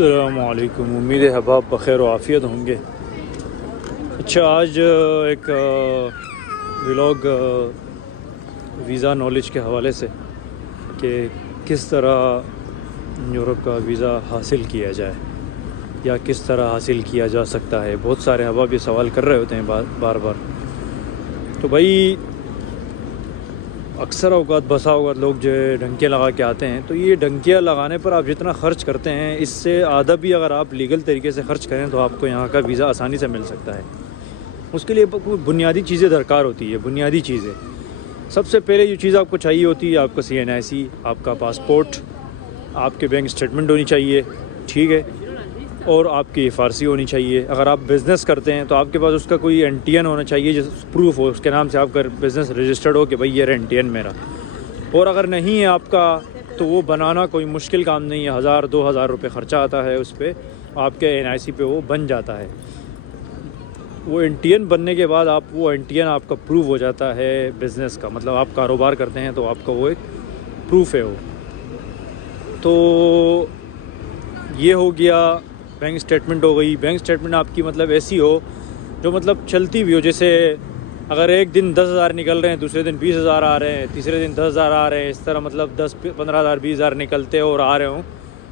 السلام علیکم، امید ہے احباب بخیر و عافیت ہوں گے۔ اچھا، آج ایک ولاگ ویزا نالج کے حوالے سے کہ کس طرح یورپ کا ویزا حاصل کیا جائے یا کس طرح حاصل کیا جا سکتا ہے۔ بہت سارے احباب یہ سوال کر رہے ہوتے ہیں بار بار۔ تو بھائی اکثر اوقات بسا اوقات لوگ جو ہے ڈھنکیاں لگا کے آتے ہیں، تو یہ ڈھنکیاں لگانے پر آپ جتنا خرچ کرتے ہیں اس سے آدھا بھی اگر آپ لیگل طریقے سے خرچ کریں تو آپ کو یہاں کا ویزا آسانی سے مل سکتا ہے۔ اس کے لیے بنیادی چیزیں درکار ہوتی ہے۔ بنیادی چیزیں سب سے پہلے جو چیز آپ کو چاہیے ہوتی ہے، آپ کا CNIC، آپ کا پاسپورٹ، آپ کے بینک اسٹیٹمنٹ ہونی چاہیے، ٹھیک ہے، اور آپ کی FRC ہونی چاہیے۔ اگر آپ بزنس کرتے ہیں تو آپ کے پاس اس کا کوئی NTN ہونا چاہیے، جو پروف ہو، اس کے نام سے آپ کا بزنس رجسٹرڈ ہو کہ بھئی یہ NTN میرا۔ اور اگر نہیں ہے آپ کا تو وہ بنانا کوئی مشکل کام نہیں ہے، 1000-2000 روپے خرچہ آتا ہے اس پہ، آپ کے NIC پہ وہ بن جاتا ہے۔ وہ NTN بننے کے بعد وہ NTN آپ کا پروف ہو جاتا ہے بزنس کا، مطلب آپ کاروبار کرتے ہیں تو آپ کا وہ ایک پروف ہے وہ۔ تو یہ ہو گیا، بینک اسٹیٹمنٹ ہو گئی۔ بینک اسٹیٹمنٹ آپ کی مطلب ایسی ہو جو مطلب چلتی بھی ہو، جیسے اگر ایک دن 10,000 نکل رہے ہیں، دوسرے دن 20,000 آ رہے ہیں، تیسرے دن 10,000 آ رہے ہیں، اس طرح مطلب 10-15,000 20,000 نکلتے اور آ رہے ہوں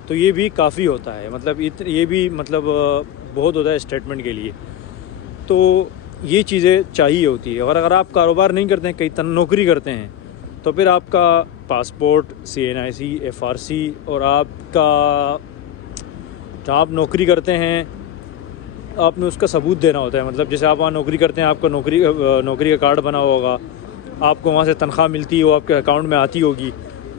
تو یہ بھی کافی ہوتا ہے، مطلب یہ بھی مطلب بہت ہوتا ہے اسٹیٹمنٹ کے لیے۔ تو یہ چیزیں چاہیے ہوتی ہے۔ اور اگر آپ کاروبار نہیں کرتے ہیں، کہیں نوکری کرتے ہیں، تو پھر آپ کا پاسپورٹ، CNIC، FRC اور آپ کا جہاں آپ نوکری کرتے ہیں آپ نے اس کا ثبوت دینا ہوتا ہے۔ مطلب جیسے آپ وہاں نوکری کرتے ہیں، آپ کا نوکری کا کارڈ بنا ہوا ہوگا، آپ کو وہاں سے تنخواہ ملتی ہے، وہ آپ کے اکاؤنٹ میں آتی ہوگی،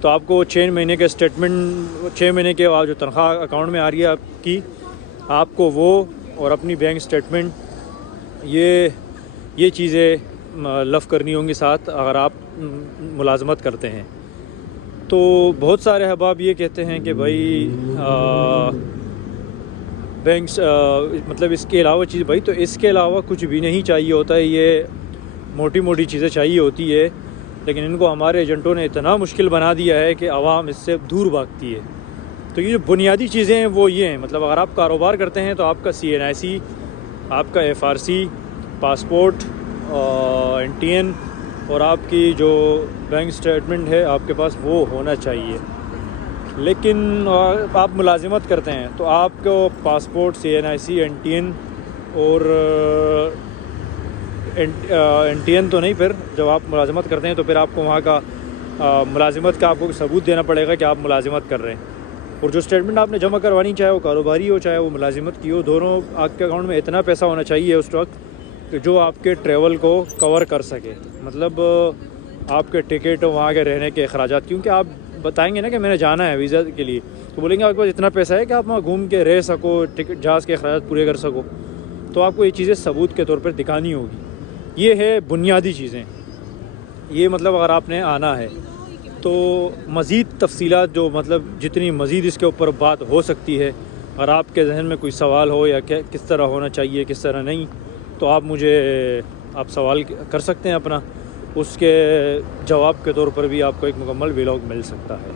تو آپ کو 6 مہینے کے اسٹیٹمنٹ، 6 مہینے کے جو تنخواہ اکاؤنٹ میں آ رہی ہے آپ کی، آپ کو وہ اور اپنی بینک اسٹیٹمنٹ یہ چیزیں لف کرنی ہوں گی ساتھ اگر آپ ملازمت کرتے ہیں۔ تو بہت سارے احباب یہ کہتے ہیں کہ بھائی بینکس مطلب اس کے علاوہ چیز، بھائی تو اس کے علاوہ کچھ بھی نہیں چاہیے ہوتا ہے، یہ موٹی موٹی چیزیں چاہیے ہوتی ہے، لیکن ان کو ہمارے ایجنٹوں نے اتنا مشکل بنا دیا ہے کہ عوام اس سے دور بھاگتی ہے۔ تو یہ جو بنیادی چیزیں ہیں وہ یہ ہیں، مطلب اگر آپ کاروبار کرتے ہیں تو آپ کا CNIC، آپ کا FRC، پاسپورٹ، NTN اور آپ کی جو بینک اسٹیٹمنٹ ہے آپ کے پاس وہ ہونا چاہیے۔ لیکن آپ ملازمت کرتے ہیں تو آپ کو پاسپورٹ، CNIC، NTN اور NTN تو نہیں، پھر جب آپ ملازمت کرتے ہیں تو پھر آپ کو وہاں کا ملازمت کا آپ کو ثبوت دینا پڑے گا کہ آپ ملازمت کر رہے ہیں۔ اور جو اسٹیٹمنٹ آپ نے جمع کروانی، چاہے وہ کاروباری ہو چاہے وہ ملازمت کی ہو، دونوں آپ کے اکاؤنٹ میں اتنا پیسہ ہونا چاہیے اس وقت کہ جو آپ کے ٹریول کو کور کر سکے، مطلب آپ کے ٹکٹ، وہاں کے رہنے کے اخراجات، کیونکہ آپ بتائیں گے نا کہ میں نے جانا ہے ویزا کے لیے، تو بولیں گے آپ کے پاس اتنا پیسہ ہے کہ آپ وہاں گھوم کے رہ سکو، ٹکٹ جہاز کے اخراجات پورے کر سکو، تو آپ کو یہ چیزیں ثبوت کے طور پر دکھانی ہوگی۔ یہ ہے بنیادی چیزیں، یہ مطلب اگر آپ نے آنا ہے تو مزید تفصیلات جو مطلب جتنی مزید اس کے اوپر بات ہو سکتی ہے، اگر آپ کے ذہن میں کوئی سوال ہو یا کس طرح ہونا چاہیے کس طرح نہیں، تو آپ سوال کر سکتے ہیں اپنا، اس کے جواب کے طور پر بھی آپ کو ایک مکمل ولاگ مل سکتا ہے۔